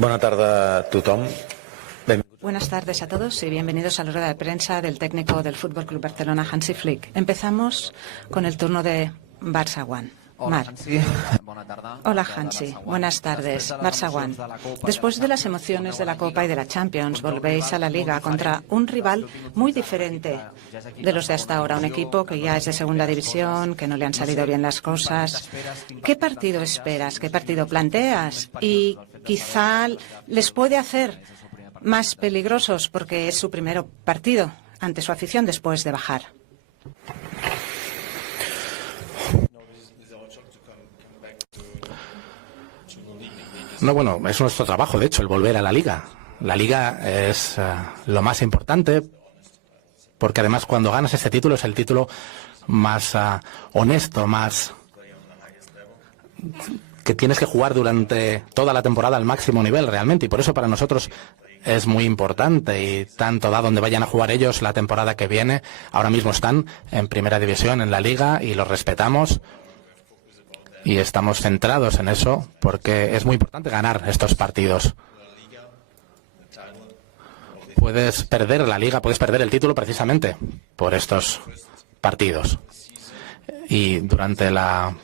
Buenas tardes a todos y bienvenidos a la rueda de prensa del técnico del Fútbol Club Barcelona, Hansi Flick. Empezamos con el turno de Barça One. Mar. Hola, Hansi. Buenas tardes. Barça One. Después de las emociones de la Copa y de la Champions, volvéis a la Liga contra un rival muy diferente de los de hasta ahora. Un equipo que ya es de segunda división, que no le han salido bien las cosas. ¿Qué partido esperas? ¿Qué partido planteas? Y quizá les puede hacer más peligrosos porque es su primer partido ante su afición después de bajar. No, bueno, es nuestro trabajo, de hecho, el volver a la Liga. La Liga es lo más importante porque además cuando ganas este título es el título más honesto, más que tienes que jugar durante toda la temporada al máximo nivel realmente, y por eso para nosotros es muy importante, y tanto da donde vayan a jugar ellos la temporada que viene. Ahora mismo están en primera división en la Liga y los respetamos y estamos centrados en eso porque es muy importante ganar estos partidos. Puedes perder la Liga, puedes perder el título precisamente por estos partidos. Y durante la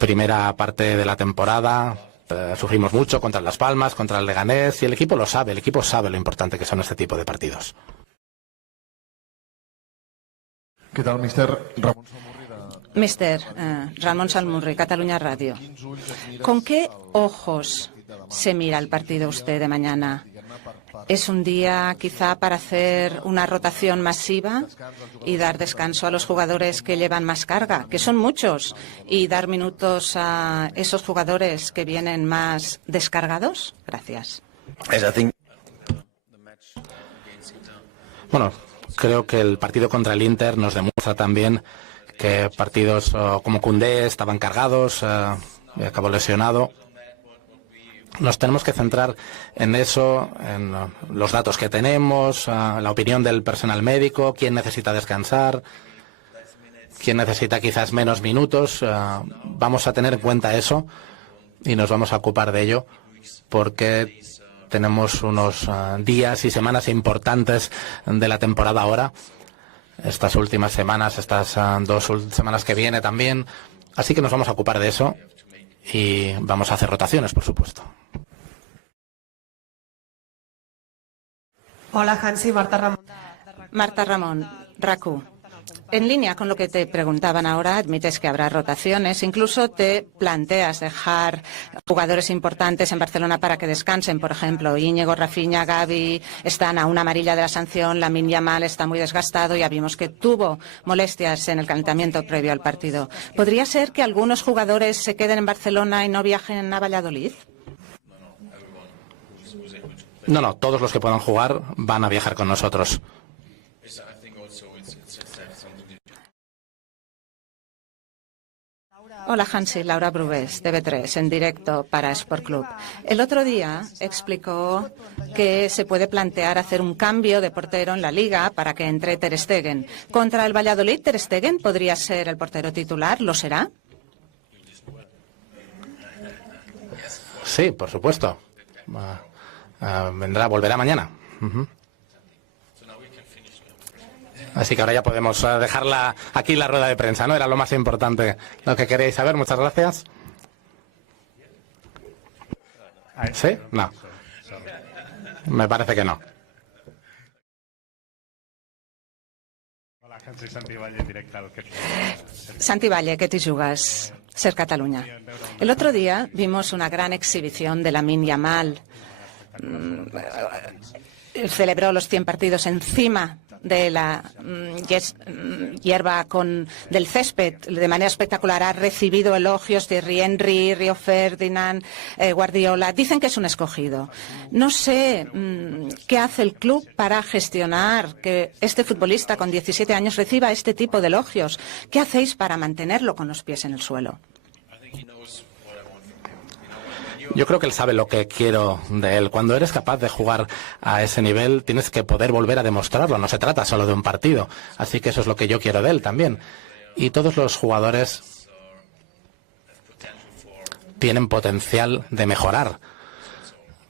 primera parte de la temporada sufrimos mucho contra Las Palmas, contra el Leganés, y el equipo sabe lo importante que son este tipo de partidos. ¿Qué tal, mister Ramón Ramón Salmurri, Cataluña Radio. ¿Con qué ojos se mira el partido usted de mañana? ¿Es un día quizá para hacer una rotación masiva y dar descanso a los jugadores que llevan más carga, que son muchos, y dar minutos a esos jugadores que vienen más descargados? Gracias. Bueno, creo que el partido contra el Inter nos demuestra también que partidos como Koundé estaban cargados, acabó lesionado. Nos tenemos que centrar en eso, en los datos que tenemos, la opinión del personal médico, quién necesita descansar, quién necesita quizás menos minutos. Vamos a tener en cuenta eso y nos vamos a ocupar de ello porque tenemos unos días y semanas importantes de la temporada ahora. Estas últimas semanas, estas 2 semanas que viene también. Así que nos vamos a ocupar de eso y vamos a hacer rotaciones, por supuesto. Hola, Hansi, Marta Ramón, RACU. En línea con lo que te preguntaban ahora, admites que habrá rotaciones, incluso te planteas dejar jugadores importantes en Barcelona para que descansen, por ejemplo, Íñigo, Rafinha, Gavi están a una amarilla de la sanción, Lamine Yamal está muy desgastado, ya vimos que tuvo molestias en el calentamiento previo al partido. ¿Podría ser que algunos jugadores se queden en Barcelona y no viajen a Valladolid? No, todos los que puedan jugar van a viajar con nosotros. Hola, Hansi, Laura Brugués, TV3, en directo para Sport Club. El otro día explicó que se puede plantear hacer un cambio de portero en la Liga para que entre Ter Stegen. Contra el Valladolid, Ter Stegen podría ser el portero titular, ¿lo será? Sí, por supuesto. Volverá mañana. Así que ahora ya podemos dejarla aquí la rueda de prensa, ¿no? Era lo más importante, lo que queréis saber. Muchas gracias. ¿Sí? No. Me parece que no. Hola, Santi Valle, directe al Santi Valle, què t'hi jugues? Ser Catalunya. El otro día vimos una gran exhibición de Lamine Yamal. Celebró los 100 partidos encima de la hierba del césped de manera espectacular. Ha recibido elogios de Thierry Henry, Rio Ferdinand, Guardiola. Dicen que es un escogido. No sé qué hace el club para gestionar que este futbolista con 17 años reciba este tipo de elogios. ¿Qué hacéis para mantenerlo con los pies en el suelo? Yo creo que él sabe lo que quiero de él. Cuando eres capaz de jugar a ese nivel, tienes que poder volver a demostrarlo. No se trata solo de un partido. Así que eso es lo que yo quiero de él también. Y todos los jugadores tienen potencial de mejorar.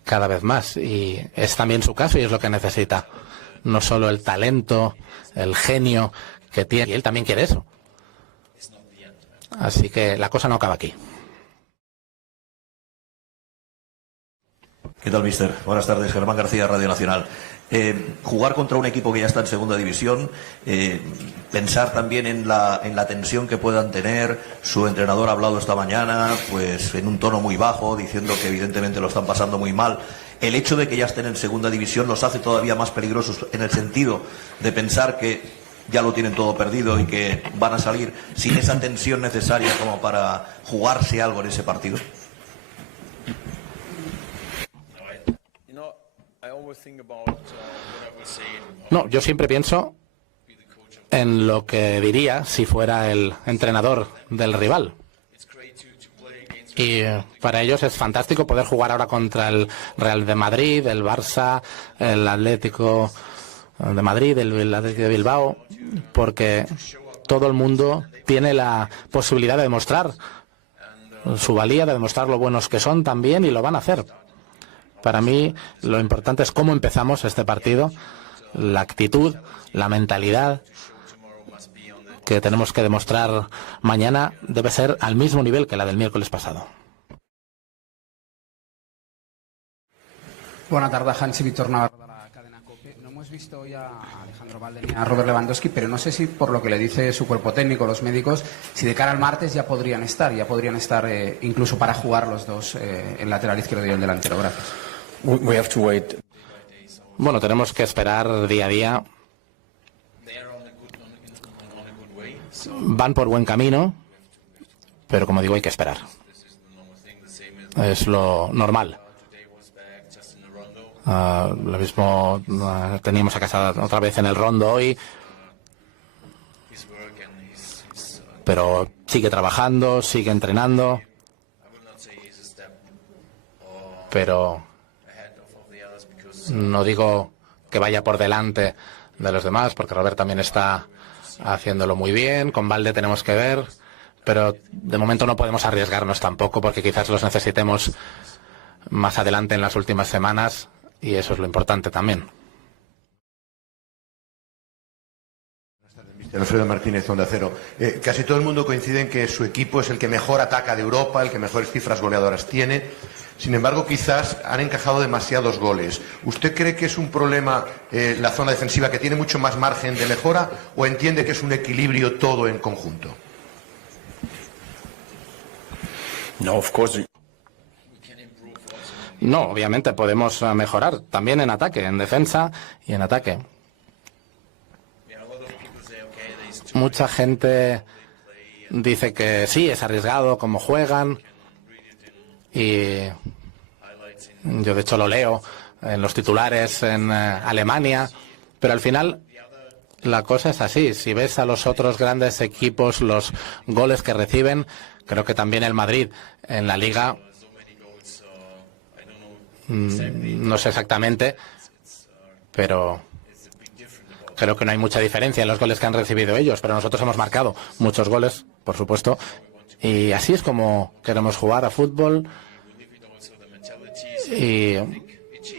cada vez más, y es también su caso y es lo que necesita. No solo el talento, el genio que tiene, y él también quiere eso. Así que la cosa no acaba aquí. ¿Qué tal, mister? Buenas tardes, Germán García, Radio Nacional. Jugar contra un equipo que ya está en segunda división, pensar también en la tensión que puedan tener. Su entrenador ha hablado esta mañana pues en un tono muy bajo, diciendo que evidentemente lo están pasando muy mal. El hecho de que ya estén en segunda división los hace todavía más peligrosos, en el sentido de pensar que ya lo tienen todo perdido y que van a salir sin esa tensión necesaria como para jugarse algo en ese partido. No, yo siempre pienso en lo que diría si fuera el entrenador del rival. Y para ellos es fantástico poder jugar ahora contra el Real de Madrid, el Barça, el Atlético de Madrid, el Atlético de Bilbao, porque todo el mundo tiene la posibilidad de demostrar su valía, de demostrar lo buenos que son también, y lo van a hacer. Para mí lo importante es cómo empezamos este partido, la actitud, la mentalidad que tenemos que demostrar mañana debe ser al mismo nivel que la del miércoles pasado. Buenas tardes, Hansi, Víctor Navarro de la cadena COPE. No hemos visto hoy a Alejandro Valde ni a Robert Lewandowski, pero no sé si por lo que le dice su cuerpo técnico, los médicos, si de cara al martes ya podrían estar incluso para jugar los dos, el lateral izquierdo y el delantero. Gracias. We have to wait. Bueno, tenemos que esperar día a día. Van por buen camino, pero como digo, hay que esperar. Es lo normal. Lo mismo teníamos a casa otra vez en el Rondo hoy, pero sigue trabajando, sigue entrenando, pero no digo que vaya por delante de los demás, porque Robert también está haciéndolo muy bien. Con Valde tenemos que ver, pero de momento no podemos arriesgarnos tampoco, porque quizás los necesitemos más adelante en las últimas semanas, y eso es lo importante también. Alfredo Martínez, Onda Cero. Casi todo el mundo coincide en que su equipo es el que mejor ataca de Europa, el que mejores cifras goleadoras tiene. Sin embargo, quizás han encajado demasiados goles. ¿Usted cree que es un problema la zona defensiva, que tiene mucho más margen de mejora, o entiende que es un equilibrio todo en conjunto? No, of course. No, obviamente podemos mejorar también en ataque, en defensa y en ataque. Mucha gente dice que sí, es arriesgado cómo juegan, y yo de hecho lo leo en los titulares en Alemania, pero al final la cosa es así. Si ves a los otros grandes equipos, los goles que reciben, creo que también el Madrid en la Liga, no sé exactamente, pero creo que no hay mucha diferencia en los goles que han recibido ellos, pero nosotros hemos marcado muchos goles, por supuesto, y así es como queremos jugar a fútbol, y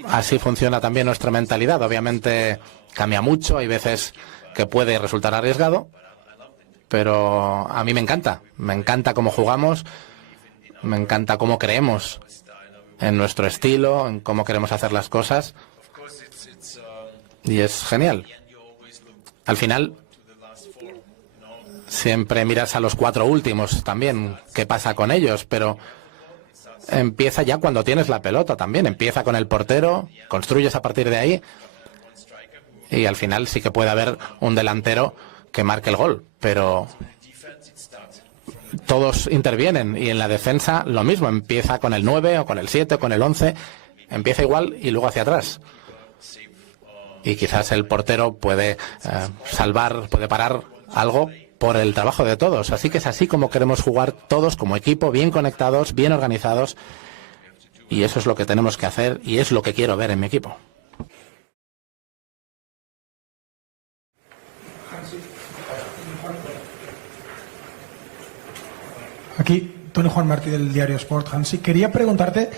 así funciona también nuestra mentalidad. Obviamente cambia mucho, hay veces que puede resultar arriesgado, pero a mí me encanta cómo jugamos, me encanta cómo creemos en nuestro estilo, en cómo queremos hacer las cosas, y es genial. Al final siempre miras a los 4 últimos también, qué pasa con ellos, pero empieza ya cuando tienes la pelota también, empieza con el portero, construyes a partir de ahí, y al final sí que puede haber un delantero que marque el gol, pero todos intervienen, y en la defensa lo mismo, empieza con el 9 o con el 7 o con el 11, empieza igual y luego hacia atrás. Y quizás el portero puede salvar, puede parar algo por el trabajo de todos. Así que es así como queremos jugar todos como equipo, bien conectados, bien organizados, y eso es lo que tenemos que hacer y es lo que quiero ver en mi equipo. Aquí, Tony Juan Martí del diario Sport. Hansi, quería preguntarte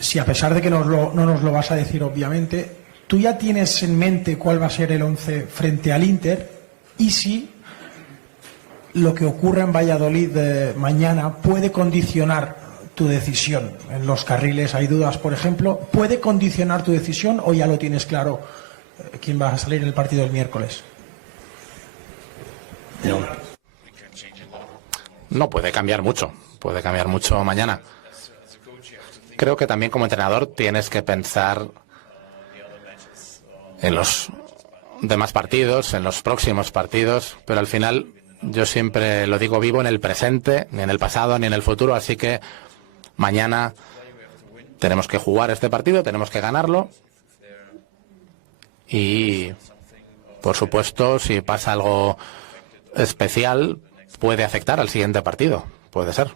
si a pesar de que no nos lo vas a decir obviamente, ¿tú ya tienes en mente cuál va a ser el 11 frente al Inter? Y si lo que ocurra en Valladolid mañana puede condicionar tu decisión. En los carriles hay dudas, por ejemplo. ¿Puede condicionar tu decisión o ya lo tienes claro quién va a salir en el partido del miércoles? No, puede cambiar mucho mañana. Creo que también como entrenador tienes que pensar en los demás partidos, en los próximos partidos, pero al final yo siempre lo digo, vivo en el presente, ni en el pasado ni en el futuro, así que mañana tenemos que jugar este partido, tenemos que ganarlo y, por supuesto, si pasa algo especial, puede afectar al siguiente partido, puede ser.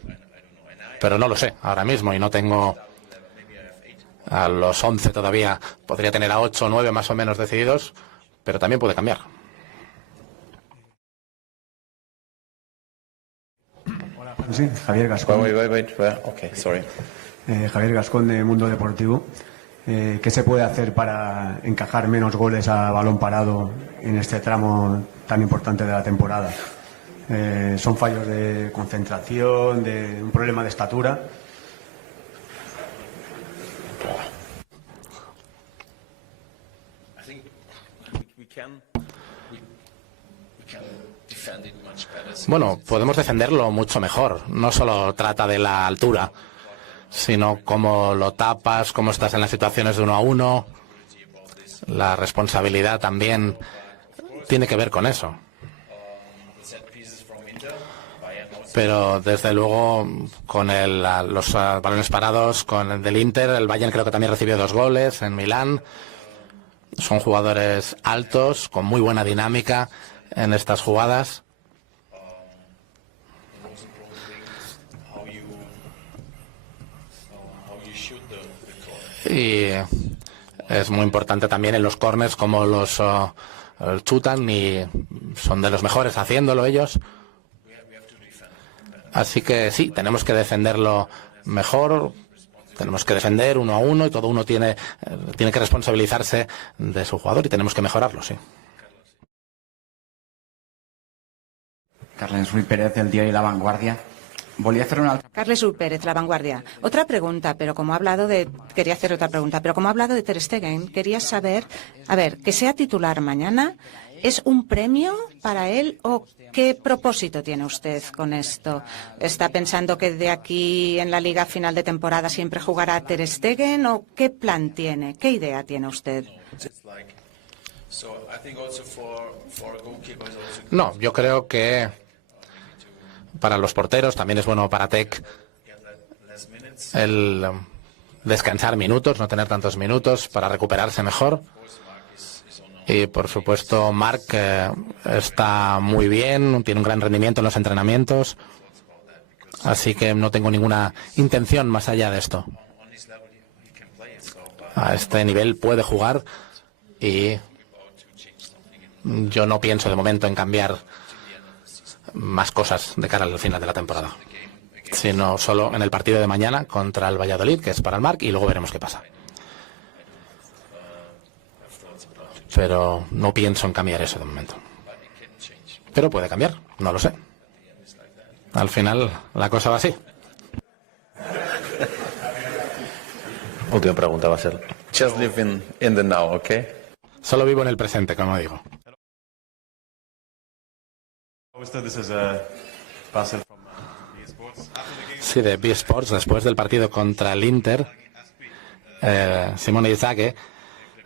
Pero no lo sé ahora mismo y no tengo a los 11 todavía. Podría tener a 8 o 9 más o menos decididos, pero también puede cambiar. Hola, sí, Javier Gascón. Okay, sorry. Javier Gascón de Mundo Deportivo. ¿Qué se puede hacer para encajar menos goles a balón parado en este tramo tan importante de la temporada? ¿Son fallos de concentración, de un problema de estatura? Bueno, podemos defenderlo mucho mejor. No solo trata de la altura, sino cómo lo tapas, cómo estás en las situaciones de 1 a 1. La responsabilidad también tiene que ver con eso. Pero desde luego con los balones parados, con el del Inter, el Bayern creo que también recibió 2 goles en Milán. Son jugadores altos, con muy buena dinámica en estas jugadas. Y es muy importante también en los corners cómo los chutan, y son de los mejores haciéndolo ellos. Así que sí, tenemos que defenderlo mejor, tenemos que defender 1 a 1 y todo uno tiene que responsabilizarse de su jugador y tenemos que mejorarlo, sí. Carles Ruiz Pérez, del diario La Vanguardia. Carles Ruiz Pérez, La Vanguardia. Otra pregunta, pero como ha hablado de... Quería hacer otra pregunta, pero como ha hablado de Ter Stegen, quería saber, que sea titular mañana, ¿es un premio para él o qué propósito tiene usted con esto? ¿Está pensando que de aquí en la liga final de temporada siempre jugará Ter Stegen o qué plan tiene? ¿Qué idea tiene usted? No, yo creo que para los porteros también es bueno para Tec el descansar minutos, no tener tantos minutos para recuperarse mejor. Y por supuesto Marc está muy bien, tiene un gran rendimiento en los entrenamientos, así que no tengo ninguna intención más allá de esto. A este nivel puede jugar y yo no pienso de momento en cambiar más cosas de cara al final de la temporada, sino solo en el partido de mañana contra el Valladolid, que es para el Marc, y luego veremos qué pasa. Pero no pienso en cambiar eso de momento. Pero puede cambiar, no lo sé. Al final la cosa va así. Última pregunta va a ser: just live in the now, ¿ok? Solo vivo en el presente, como digo. Sí, de B Sports, después del partido contra el Inter, Simone Inzaghi,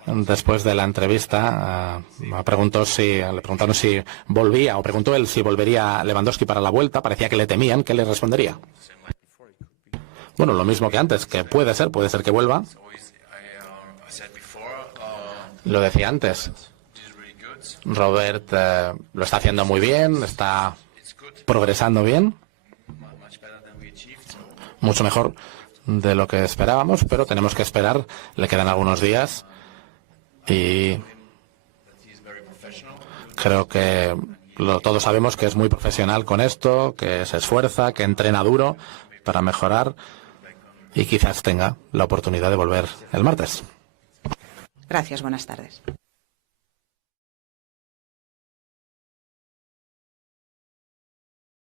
después de la entrevista, le preguntaron si volvía, o preguntó él si volvería Lewandowski para la vuelta. Parecía que le temían. ¿Qué le respondería? Bueno, lo mismo que antes, que puede ser que vuelva. Lo decía antes. Robert lo está haciendo muy bien, está progresando bien, mucho mejor de lo que esperábamos, pero tenemos que esperar, le quedan algunos días y creo que todos sabemos que es muy profesional con esto, que se esfuerza, que entrena duro para mejorar y quizás tenga la oportunidad de volver el martes. Gracias, buenas tardes.